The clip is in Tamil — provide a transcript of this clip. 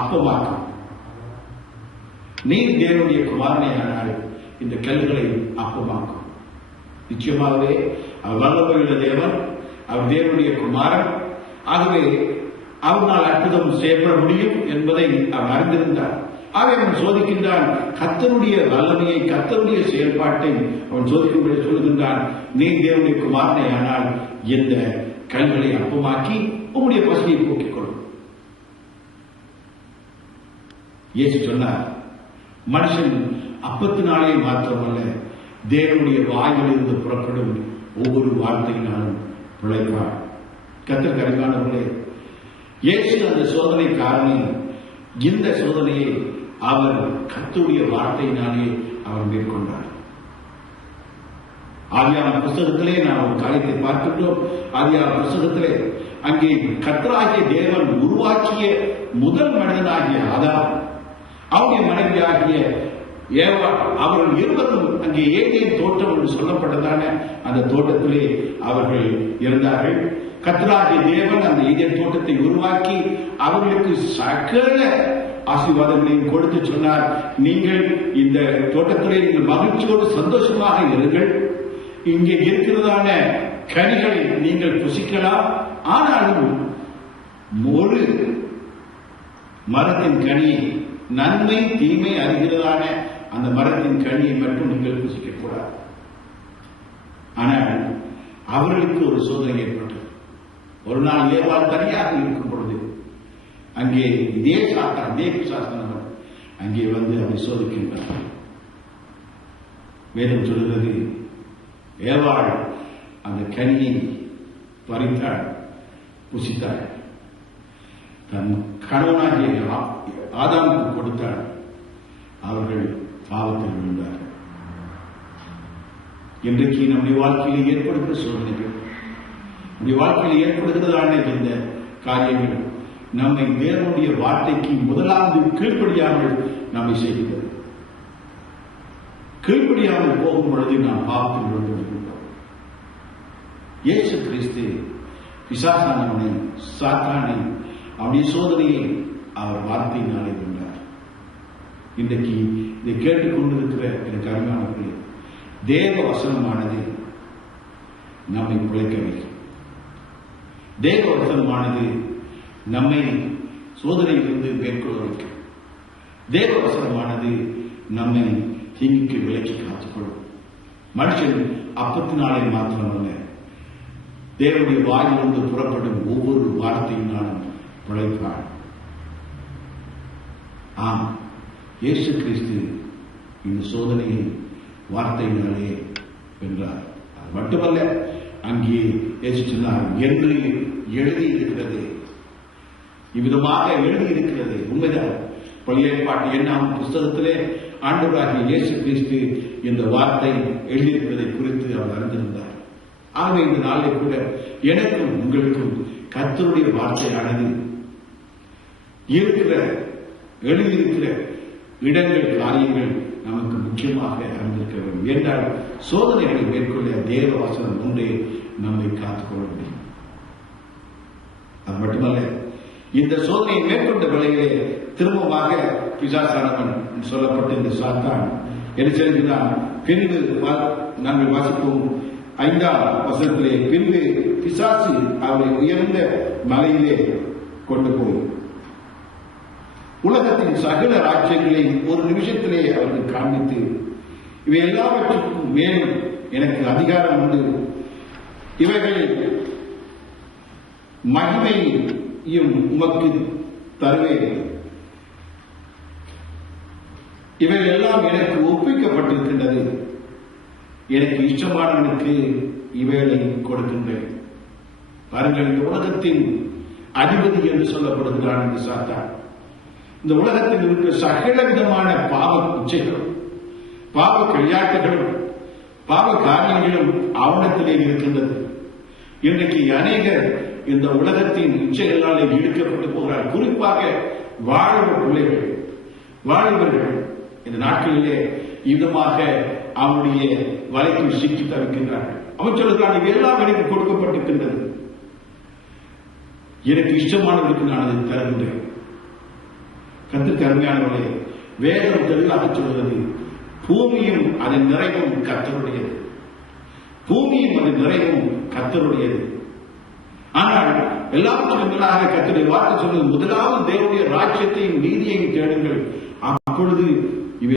அப்பமாக்கும். நீர் தேவனுடைய குமாரனே ஆனால் இந்த கல்களை அப்பமாக்கும். நிச்சயமாகவே அவர் வல்லமையுள்ள தேவன், அவர் தேவனுடைய குமாரன். ஆகவே அவனால் அற்புதம் செய்யப்பட முடியும் என்பதை அவர் அறிந்திருந்தார். ஆகவே அவன் சோதிக்கின்றான். கர்த்தருடைய வல்லமையை, கர்த்தருடைய செயல்பாட்டை அவன் சோதிக்கும்படி சொல்லுகின்றான். நீ தேவனுடைய குமாரனே ஆனால் இந்த கல்களை அப்பமாக்கி உம்முடைய பசியை போக்கிக் கொள்ளும். இயேசு சொன்னார், மனுஷன் அப்பத்தினாலே மாத்திரமல்ல, தேவனுடைய வாயிலிருந்து புறப்படும் ஒவ்வொரு வார்த்தையினாலும் பிழைப்பார். கர்த்தருக்கு அருமையானவர்களே, இயேசு அந்த சோதனை காரணி. இந்த சோதனையை அவர் கர்த்தருடைய வார்த்தையினாலே அவர் மேற்கொண்டார். ஆதியாகம புஸ்தகத்திலே நாம் ஒரு காரியத்தை பார்க்கின்றோம். ஆதியாகம புஸ்தகத்திலே அங்கே கர்த்தராகிய தேவன் உருவாக்கிய முதல் மனிதனாகிய ஆதாம், அவருடைய மனைவியாகிய ஏவாள், அவர்கள் இருவரும் அங்கே ஏதேன் தோட்டம் என்று சொல்லப்பட்டதான அந்த தோட்டத்திலே அவர்கள் இருந்தார்கள். கர்த்தராகிய தேவன் அந்த ஏதேன் தோட்டத்தை உருவாக்கி அவர்களுக்கு சகல ஆசீர்வாதங்களையும் கொடுத்து சொன்னார், நீங்கள் இந்த தோட்டத்திலே நீங்கள் மகிழ்ச்சியோடு சந்தோஷமாக இருங்கள். இங்கே இருக்கிறதான கனிகளை நீங்கள் புசிக்கலாம். ஆனாலும் ஒரு மரத்தின் கனி, நன்மை தீமை அறிகிறதான அந்த மரத்தின் கனியை மட்டும் நீங்கள் புசிக்கக்கூடாது. ஆனால் அவர்களுக்கு ஒரு சோதனை ஏற்பட்டது. ஒரு நாள் ஏவாள் தனியாக இருக்கும் பொழுது அங்கே இதே பிசாசானவர் அங்கே வந்து அவரை சோதிக்கின்றார். வேதம் சொல்கிறது, ஏவாள் அந்த கனியை பறித்தாள், புசித்தாள், தன் கணவனாகிய ஆதாமுக்கு கொடுத்தாள். அவர்கள் பாவத்தில் விழுந்தார்கள். இன்றைக்கு நம்முடைய வாழ்க்கையில் ஏற்படுகிற சோதனைகள், நம்முடைய வாழ்க்கையில் ஏற்படுகிறதான இந்த காரியங்கள் நம்மை தேவனுடைய வார்த்தைக்கு முதலாவது கீழ்ப்படியாமல் நம்மை செய்கிறது. கீழ்ப்படியாமல் போகும் பொழுது நாம் பாவத்தில் விழுந்து வருகின்றோம். இயேசு கிறிஸ்து பிசாசானவனை, சாத்தானை, அவனுடைய சோதனையை அவர் வார்த்தையினாலே வென்றார். இன்றைக்கு இதை கேட்டுக்கொண்டிருக்கிற எனக்கு அருமையானவர்களே, தேவ வசனமானது நம்மை பிழைக்க வைக்கும். தேவ வசனமானது நம்மை சோதனையிலிருந்து மேற்கொள்ள வைக்கும். தேவ வசனமானது நம்மை தீங்குக்கு விலக்கி காத்துக்கொள்ளும். மனுஷன் அப்பத்தினாலே மாத்திரமல்ல, தேவனுடைய வாயிலிருந்து புறப்படும் ஒவ்வொரு வார்த்தையினாலும் பிழைப்பார். ஆம், இயேசு கிறிஸ்து இந்த சோதனையை வார்த்தையினாலே வென்றார். அது மட்டுமல்ல, அங்கே இயேசு சொன்னார், என்று எழுதியிருக்கிறது, இவ்விதமாக எழுதியிருக்கிறது. உண்மைதான். பழைய ஏற்பாட்டு எண்ணாம் புஸ்தகத்திலே ஆண்டவராகிய இயேசு கிறிஸ்து இந்த வார்த்தை எழுதியிருப்பதை குறித்து அவர் அறிந்திருந்தார். ஆகவே இந்த நாளில் கூட எனக்கும் உங்களுக்கும் கர்த்தருடைய வார்த்தையானது இருக்கிற எழுதியிருக்கிற இடங்கள், காரியங்கள் நமக்கு முக்கியமாக அறிந்திருக்க வேண்டும். என்றால் சோதனைகளை மேற்கொள்ள தேவ வசனம் ஒன்றே நம்மை காத்துக்கொள்ள முடியும். அது மட்டுமல்ல, இந்த சோதனையை மேற்கொண்ட வேளையிலே திரும்பமாக பிசாசானவன் சொல்லப்பட்ட இந்த சாத்தான் என்ன செய்கிறான்? பின்பு நாங்கள் வாசிப்போம் 5ஆம் வசனத்திலே, பின்பு பிசாசு அவரை உயர்ந்த மலையிலே கொண்டு போய் உலகத்தின் சகல ராஜ்யங்களை ஒரு நிமிஷத்திலே அவருக்கு காண்பித்து, இவை எல்லாவற்றுக்கும் மேலும் எனக்கு அதிகாரம் உண்டு, இவைகள் மகிமையும் உமக்கு தருவேன், இவைகள் எல்லாம் எனக்கு ஒப்பிக்கப்பட்டிருக்கின்றது, எனக்கு இஷ்டமானவனுக்கு இவைகளை கொடுக்கின்றேன். பாருங்கள், இந்த உலகத்தின் அதிபதி என்று சொல்லப்படுகிறான் இந்த சாத்தான். இந்த உலகத்தில் இருக்கிற சகல விதமான பாவ இச்சைகளும், பாவ கையாட்டுகளும், பாவ காரியங்களும் அவனத்திலே இருக்கின்றது. இன்றைக்கு அநேகர் இந்த உலகத்தின் இச்சைகளாலே இழுக்கப்பட்டு போகிறார். குறிப்பாக வாலிப பிள்ளைகள், வாலிபர்கள் இந்த நாட்களிலே விதமாக அவனுடைய வலைக்குள் சிக்கி தவிக்கின்றார்கள். அவன் சொல்லுகிறான், இது எல்லாம் எனக்கு கொடுக்கப்பட்டிருக்கின்றது, எனக்கு இஷ்டமானதற்கு நான் அதை தருகின்றேன். கர்த்தருக்கு அருமையானவர்களே, வேதம் தெளிவாக சொல்கிறது, பூமியும் அதன் நிறைவும் கர்த்தருடையது. பூமியும் அதன் நிறைவும் கர்த்தருடையது. ஆனால் எல்லாவற்றுக்கும் மேலாக கர்த்தருடைய வார்த்தை சொல்வது, முதலாவது தேவனுடைய ராஜ்யத்தையும் நீதியையும் தேடுங்கள், அப்பொழுது